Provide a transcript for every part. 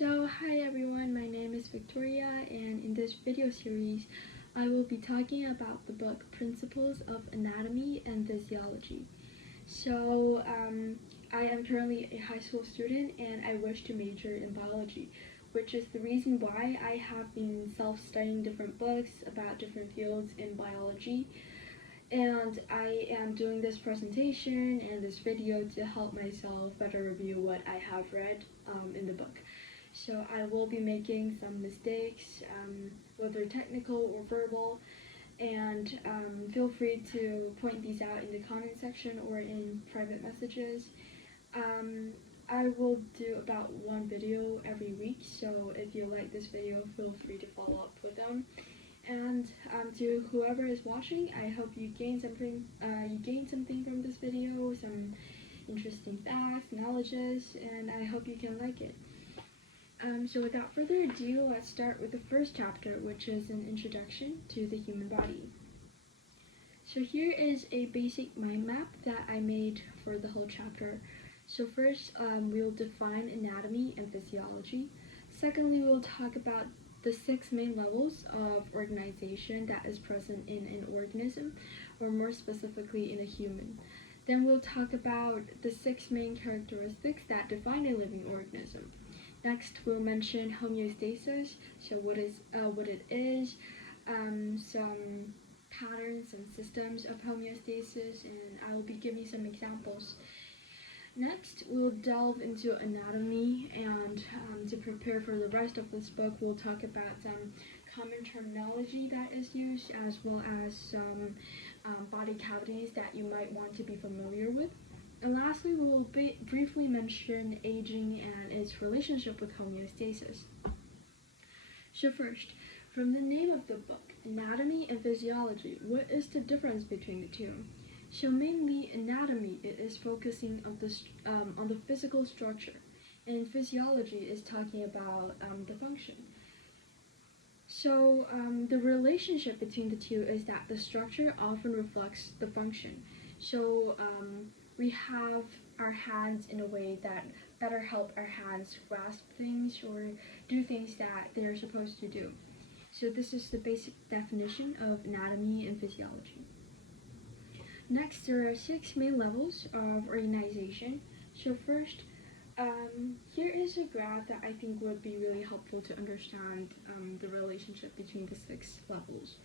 So hi everyone, my name is Victoria, and in this video series I will be talking about the book Principles of Anatomy and Physiology. So I am currently a high school student and I wish to major in biology, which is the reason why I have been self-studying different books about different fields in biology. And I am doing this presentation and this video to help myself better review what I have read in the book. So I will be making some mistakes, whether technical or verbal, and feel free to point these out in the comment section or in private messages. I will do about one video every week, so if you like this video, feel free to follow up with them. And to whoever is watching, I hope you gain something. From this video, some interesting facts, knowledges, and I hope you can like it. So without further ado, let's start with the first chapter, which is an introduction to the human body. So here is a basic mind map that I made for the whole chapter. So first, we'll define anatomy and physiology. Secondly, we'll talk about the 6 main levels of organization that is present in an organism, or more specifically in a human. Then we'll talk about the 6 main characteristics that define a living organism. Next, we'll mention homeostasis, so what it is, some patterns and systems of homeostasis, and I will be giving some examples. Next, we'll delve into anatomy, and to prepare for the rest of this book, we'll talk about some common terminology that is used, as well as some body cavities that you might want to be familiar with. And lastly, we will briefly mention aging and its relationship with homeostasis. So first, from the name of the book, Anatomy and Physiology, what is the difference between the two? So mainly, anatomy is focusing on the physical structure, and physiology is talking about the function. So the relationship between the two is that the structure often reflects the function. So we have our hands in a way that better help our hands grasp things or do things that they're supposed to do. So this is the basic definition of anatomy and physiology. Next, there are 6 main levels of organization. So first, here is a graph that I think would be really helpful to understand the relationship between the 6 levels.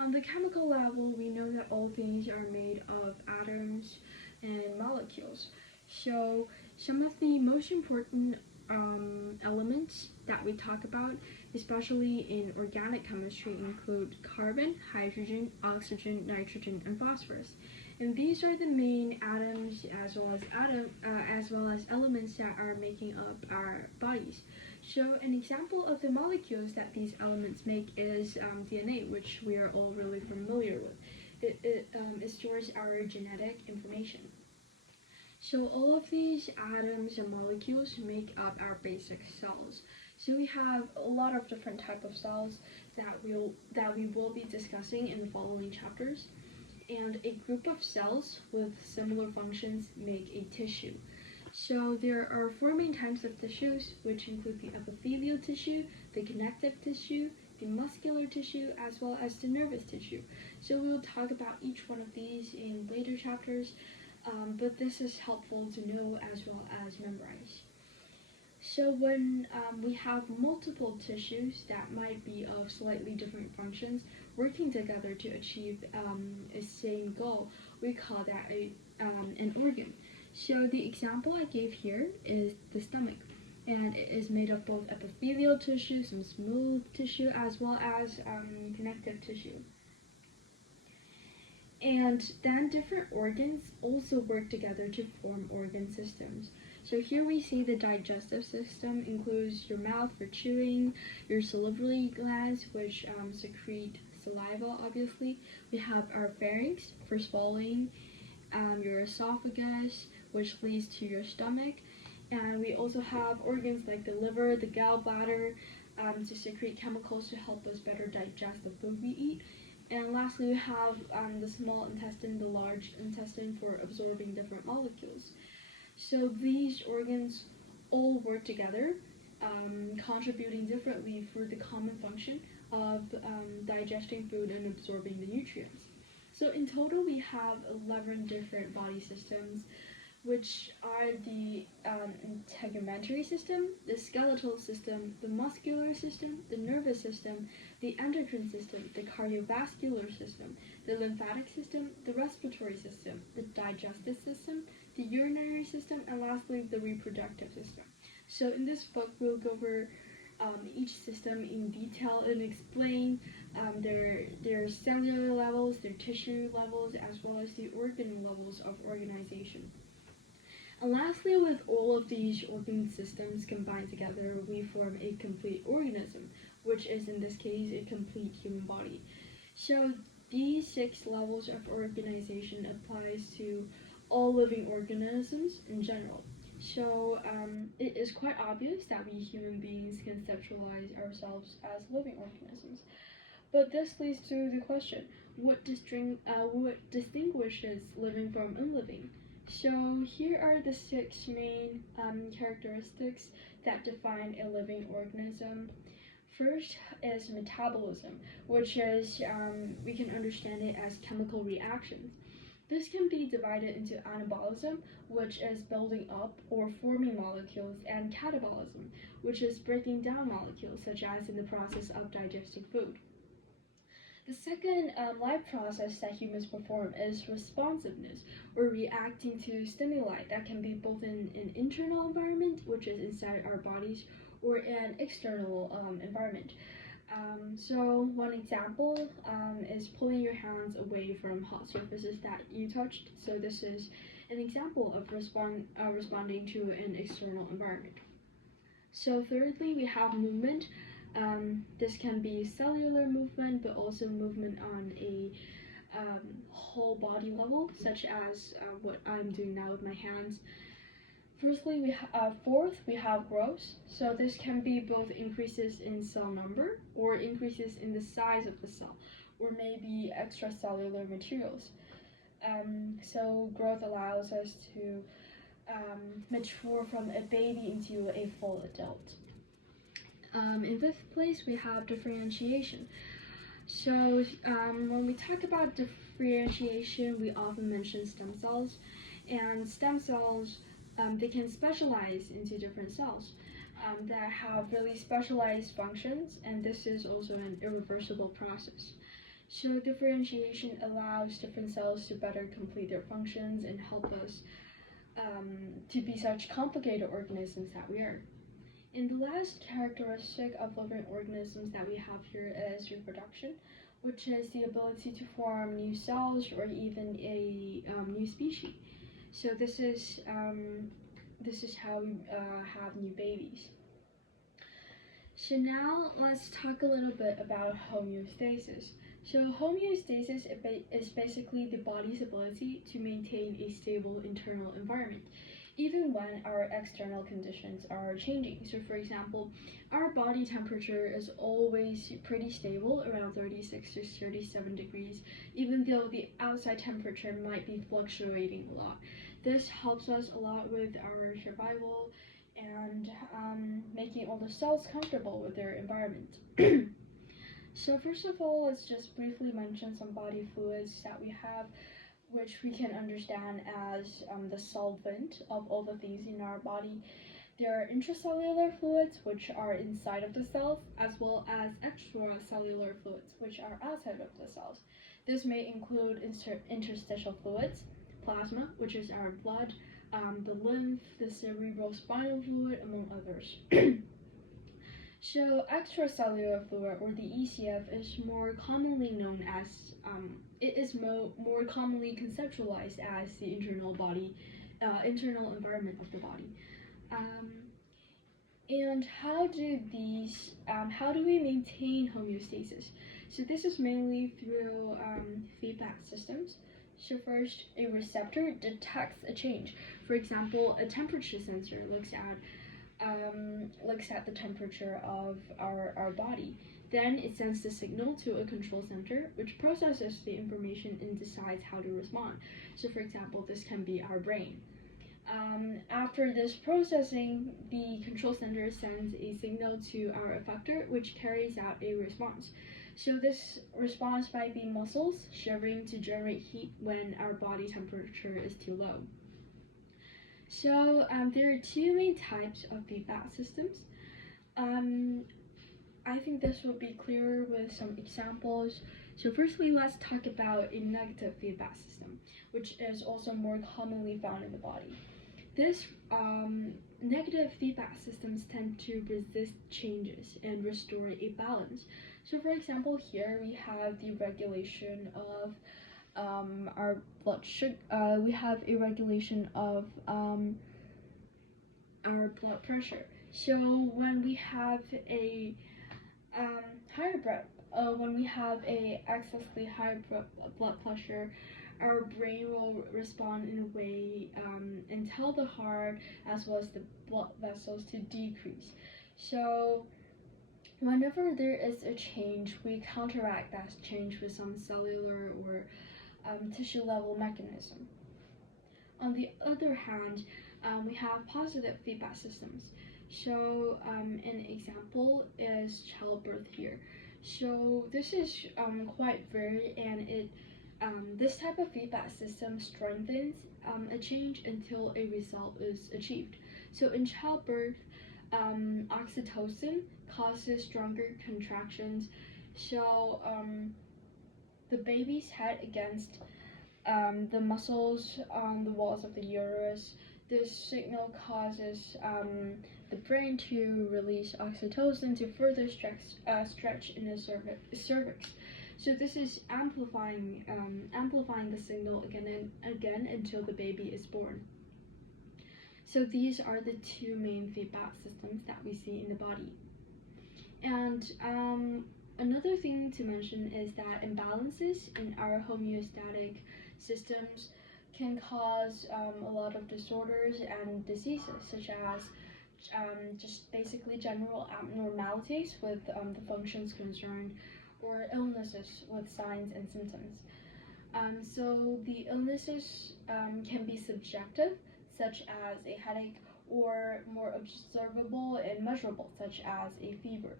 On the chemical level, we know that all things are made of atoms and molecules. So some of the most important elements that we talk about, especially in organic chemistry, include carbon, hydrogen, oxygen, nitrogen, and phosphorus. And these are the main atoms as well as elements that are making up our bodies. So an example of the molecules that these elements make is DNA, which we are all really familiar with. It stores our genetic information. So all of these atoms and molecules make up our basic cells. So we have a lot of different types of cells that we will be discussing in the following chapters. And a group of cells with similar functions make a tissue. So there are 4 main types of tissues, which include the epithelial tissue, the connective tissue, the muscular tissue, as well as the nervous tissue. So we will talk about each one of these in later chapters, but this is helpful to know as well as memorize. So when we have multiple tissues that might be of slightly different functions working together to achieve a same goal, we call that an organ. So the example I gave here is the stomach, and it is made of both epithelial tissue, some smooth tissue, as well as connective tissue. And then different organs also work together to form organ systems. So here we see the digestive system includes your mouth for chewing, your salivary glands, which secrete saliva, obviously. We have our pharynx for swallowing, your esophagus, which leads to your stomach. And we also have organs like the liver, the gallbladder, to secrete chemicals to help us better digest the food we eat. And lastly, we have the small intestine, the large intestine, for absorbing different molecules. So these organs all work together contributing differently for the common function of digesting food and absorbing the nutrients. So in total, we have 11 different body systems, which are the integumentary system, the skeletal system, the muscular system, the nervous system, the endocrine system, the cardiovascular system, the lymphatic system, the respiratory system, the digestive system, the urinary system, and lastly, the reproductive system. So in this book, we'll go over each system in detail and explain their cellular levels, their tissue levels, as well as the organ levels of organization. And lastly, with all of these organ systems combined together, we form a complete organism, which is in this case a complete human body. So these 6 levels of organization applies to all living organisms in general. So it is quite obvious that we human beings conceptualize ourselves as living organisms. But this leads to the question, what distinguishes living from unliving? So here are the 6 main characteristics that define a living organism. First is metabolism, which is, we can understand it as chemical reactions. This can be divided into anabolism, which is building up or forming molecules, and catabolism, which is breaking down molecules, such as in the process of digesting food. The second life process that humans perform is responsiveness, or reacting to stimuli that can be both in an internal environment, which is inside our bodies, or an external environment. So one example is pulling your hands away from hot surfaces that you touched. So this is an example of responding to an external environment. So thirdly, we have movement. This can be cellular movement, but also movement on a whole body level, such as what I'm doing now with my hands. Firstly, fourth, we have growth. So this can be both increases in cell number or increases in the size of the cell, or maybe extracellular materials. So growth allows us to mature from a baby into a full adult. In fifth place, we have differentiation. So when we talk about differentiation, we often mention stem cells, and stem cells they can specialize into different cells that have really specialized functions, and this is also an irreversible process. So differentiation allows different cells to better complete their functions and help us to be such complicated organisms that we are. And the last characteristic of living organisms that we have here is reproduction, which is the ability to form new cells or even a new species. So this is how we have new babies. So now let's talk a little bit about homeostasis. So homeostasis is basically the body's ability to maintain a stable internal environment, even when our external conditions are changing. So for example, our body temperature is always pretty stable, around 36 to 37 degrees, even though the outside temperature might be fluctuating a lot. This helps us a lot with our survival and making all the cells comfortable with their environment. So first of all, let's just briefly mention some body fluids that we have, which we can understand as the solvent of all the things in our body. There are intracellular fluids, which are inside of the cells, as well as extracellular fluids, which are outside of the cells. This may include interstitial fluids, plasma, which is our blood, the lymph, the cerebrospinal fluid, among others. So extracellular fluid, or the ECF, is more commonly known as, it is more commonly conceptualized as the internal environment of the body. And how do we maintain homeostasis? So this is mainly through feedback systems. So first, a receptor detects a change. For example, a temperature sensor looks at the temperature of our body. Then it sends the signal to a control center, which processes the information and decides how to respond. So for example, this can be our brain. After this processing, the control center sends a signal to our effector, which carries out a response. So this response might be muscles shivering to generate heat when our body temperature is too low. So there are two main types of feedback systems. I think this will be clearer with some examples. So firstly, let's talk about a negative feedback system, which is also more commonly found in the body. This negative feedback systems tend to resist changes and restore a balance. So for example, here we have the regulation of our blood sugar. We have a regulation of our blood pressure. So when we have a when we have a excessively high blood pressure, our brain will respond in a way and tell the heart as well as the blood vessels to decrease. So whenever there is a change, we counteract that change with some cellular or tissue level mechanism. On the other hand, we have positive feedback systems. So an example is childbirth here. So this is quite rare, and this type of feedback system strengthens a change until a result is achieved. So in childbirth, oxytocin causes stronger contractions. So the baby's head against the muscles on the walls of the uterus. This signal causes the brain to release oxytocin to further stretch in the cervix. So this is amplifying the signal again and again until the baby is born. So these are the two main feedback systems that we see in the body. And another thing to mention is that imbalances in our homeostatic systems can cause a lot of disorders and diseases, such as just basically general abnormalities with the functions concerned, or illnesses with signs and symptoms. So the illnesses can be subjective, such as a headache, or more observable and measurable, such as a fever.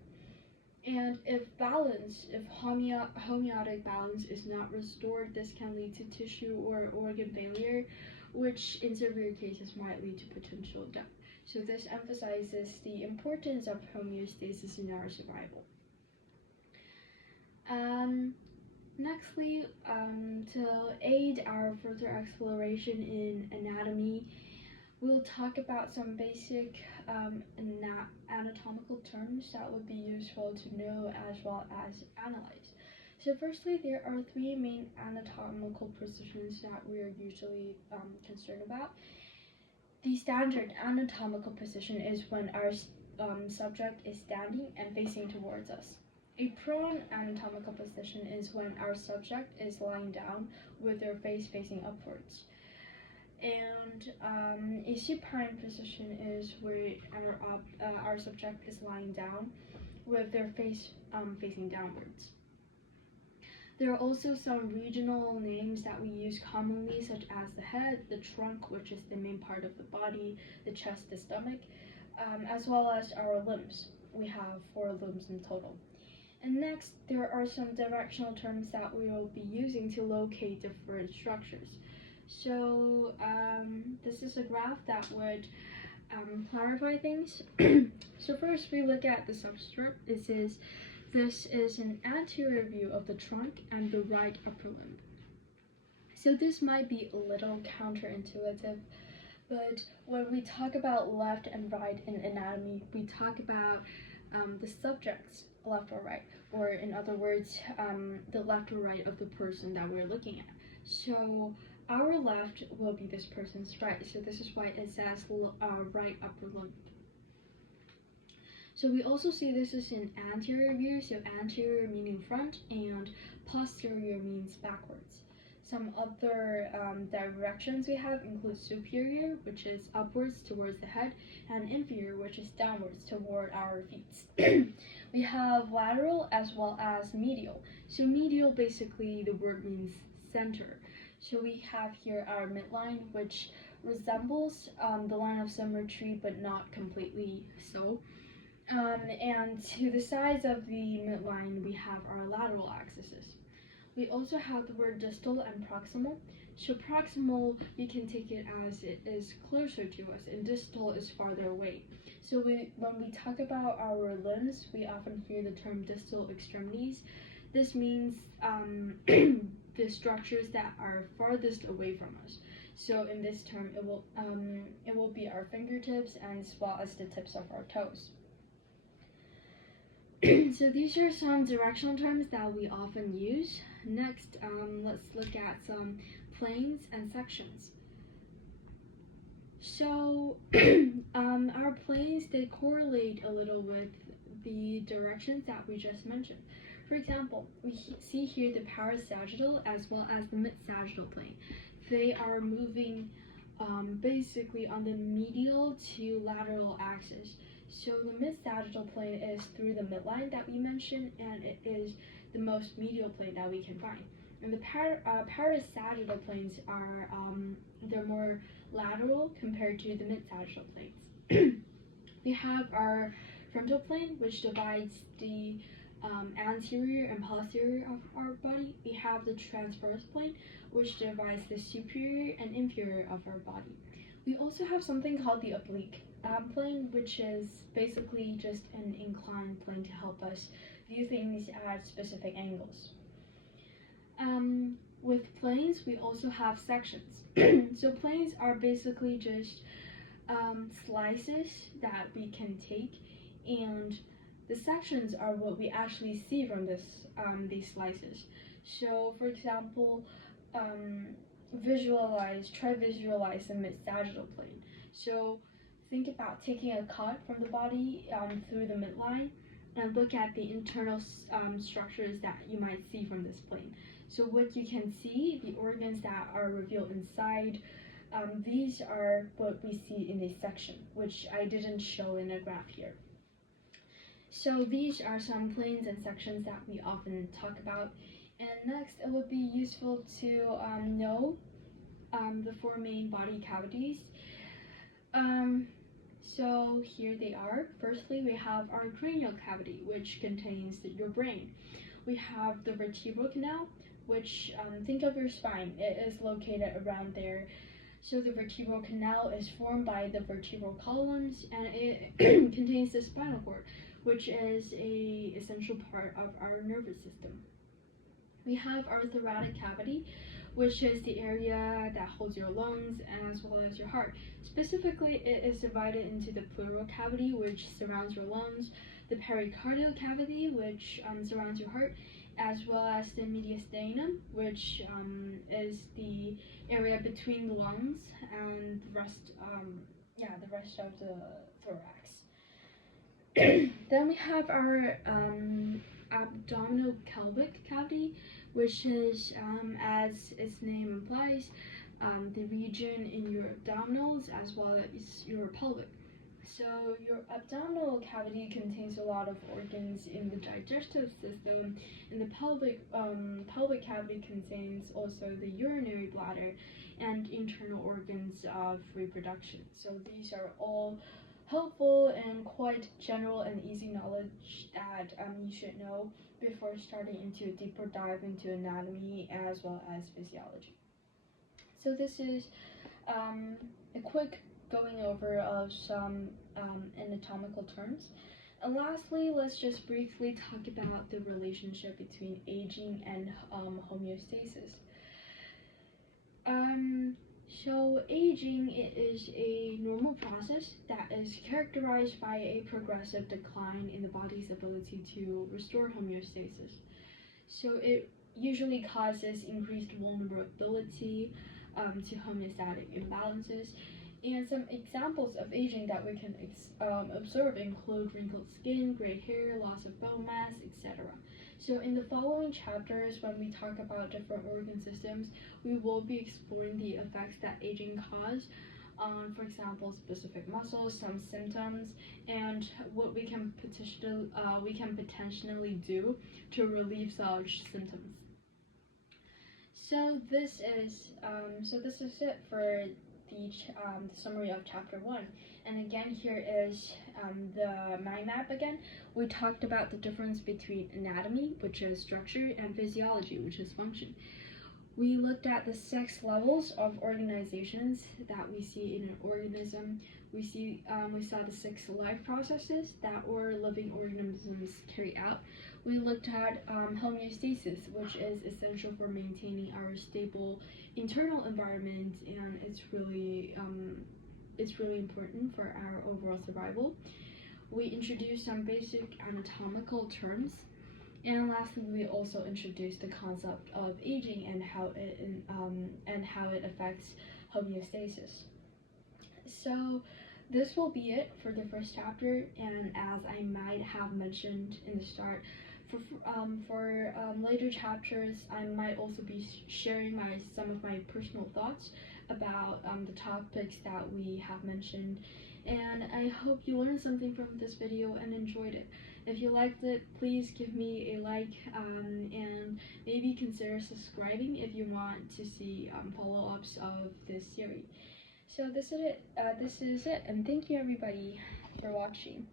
And if homeotic balance is not restored, this can lead to tissue or organ failure, which in severe cases might lead to potential death. So this emphasizes the importance of homeostasis in our survival. Nextly, to aid our further exploration in anatomy, we'll talk about some basic anatomical terms that would be useful to know as well as analyze. So firstly, there are three main anatomical positions that we are usually concerned about. The standard anatomical position is when our subject is standing and facing towards us. A prone anatomical position is when our subject is lying down with their face facing upwards. And a supine position is where our subject is lying down with their face facing downwards. There are also some regional names that we use commonly, such as the head, the trunk, which is the main part of the body, the chest, the stomach, as well as our limbs. We have 4 limbs in total. And next, there are some directional terms that we will be using to locate different structures. So this is a graph that would clarify things. So first we look at the substrate. This is an anterior view of the trunk and the right upper limb. So this might be a little counterintuitive, but when we talk about left and right in anatomy, we talk about the subject's left or right, or in other words, the left or right of the person that we're looking at. So our left will be this person's right, so this is why it says right upper limb. So we also see this is an anterior view, so anterior meaning front, and posterior means backwards. Some other directions we have include superior, which is upwards towards the head, and inferior, which is downwards toward our feet. We have lateral as well as medial. So medial, basically the word means center. So we have here our midline, which resembles the line of symmetry, but not completely so. And to the sides of the midline, we have our lateral axes. We also have the word distal and proximal. So proximal, you can take it as it is closer to us, and distal is farther away. So when we talk about our limbs, we often hear the term distal extremities. This means the structures that are farthest away from us. So in this term, it will be our fingertips as well as the tips of our toes. So these are some directional terms that we often use. Next, let's look at some planes and sections. So our planes, they correlate a little with the directions that we just mentioned. For example, we see here the parasagittal as well as the mid-sagittal plane. They are moving basically on the medial to lateral axis. So the mid-sagittal plane is through the midline that we mentioned, and it is the most medial plane that we can find. And the parasagittal planes are they're more lateral compared to the mid-sagittal planes. We have our frontal plane, which divides the anterior and posterior of our body. We have the transverse plane, which divides the superior and inferior of our body. We also have something called the oblique plane, which is basically just an inclined plane to help us view things at specific angles. With planes, we also have sections. So planes are basically just slices that we can take, and the sections are what we actually see from these slices. So for example, try visualize the mid-sagittal plane. So think about taking a cut from the body through the midline and look at the internal structures that you might see from this plane. So what you can see, the organs that are revealed inside, these are what we see in a section, which I didn't show in a graph here. So these are some planes and sections that we often talk about. And next, it would be useful to know the four main body cavities. So here they are. Firstly, we have our cranial cavity, which contains your brain. We have the vertebral canal, which think of your spine. It is located around there. So the vertebral canal is formed by the vertebral columns, and it contains the spinal cord, which is an essential part of our nervous system. We have our thoracic cavity, which is the area that holds your lungs as well as your heart. Specifically, it is divided into the pleural cavity, which surrounds your lungs, the pericardial cavity, which surrounds your heart, as well as the mediastinum, which is the area between the lungs and the rest of the thorax. Then we have our abdominal pelvic cavity, which is, as its name implies, the region in your abdominals as well as your pelvic. So your abdominal cavity contains a lot of organs in the digestive system, and the pelvic cavity contains also the urinary bladder and internal organs of reproduction. So these are all helpful and quite general and easy knowledge that you should know before starting into a deeper dive into anatomy as well as physiology. So this is a quick going over of some anatomical terms. And lastly, let's just briefly talk about the relationship between aging and homeostasis. So aging, it is a normal process that is characterized by a progressive decline in the body's ability to restore homeostasis. So it usually causes increased vulnerability to homeostatic imbalances. And some examples of aging that we can observe include wrinkled skin, gray hair, loss of bone mass, etc. So in the following chapters, when we talk about different organ systems, we will be exploring the effects that aging cause on, for example, specific muscles, some symptoms, and what we can potentially do to relieve such symptoms. So this is it for the summary of chapter 1. And again, here is the mind map again. We talked about the difference between anatomy, which is structure, and physiology, which is function. We looked at the 6 levels of organizations that we see in an organism. We saw the 6 life processes that living organisms carry out. We looked at homeostasis, which is essential for maintaining our stable internal environment, and it's really important for our overall survival. We introduced some basic anatomical terms. And lastly, we also introduced the concept of aging and how it affects homeostasis. So this will be it for the first chapter, and as I might have mentioned in the start, for later chapters, I might also be sharing some of my personal thoughts about the topics that we have mentioned. And I hope you learned something from this video and enjoyed it. If you liked it, please give me a like, and maybe consider subscribing if you want to see follow-ups of this series. So this is it, and thank you everybody for watching.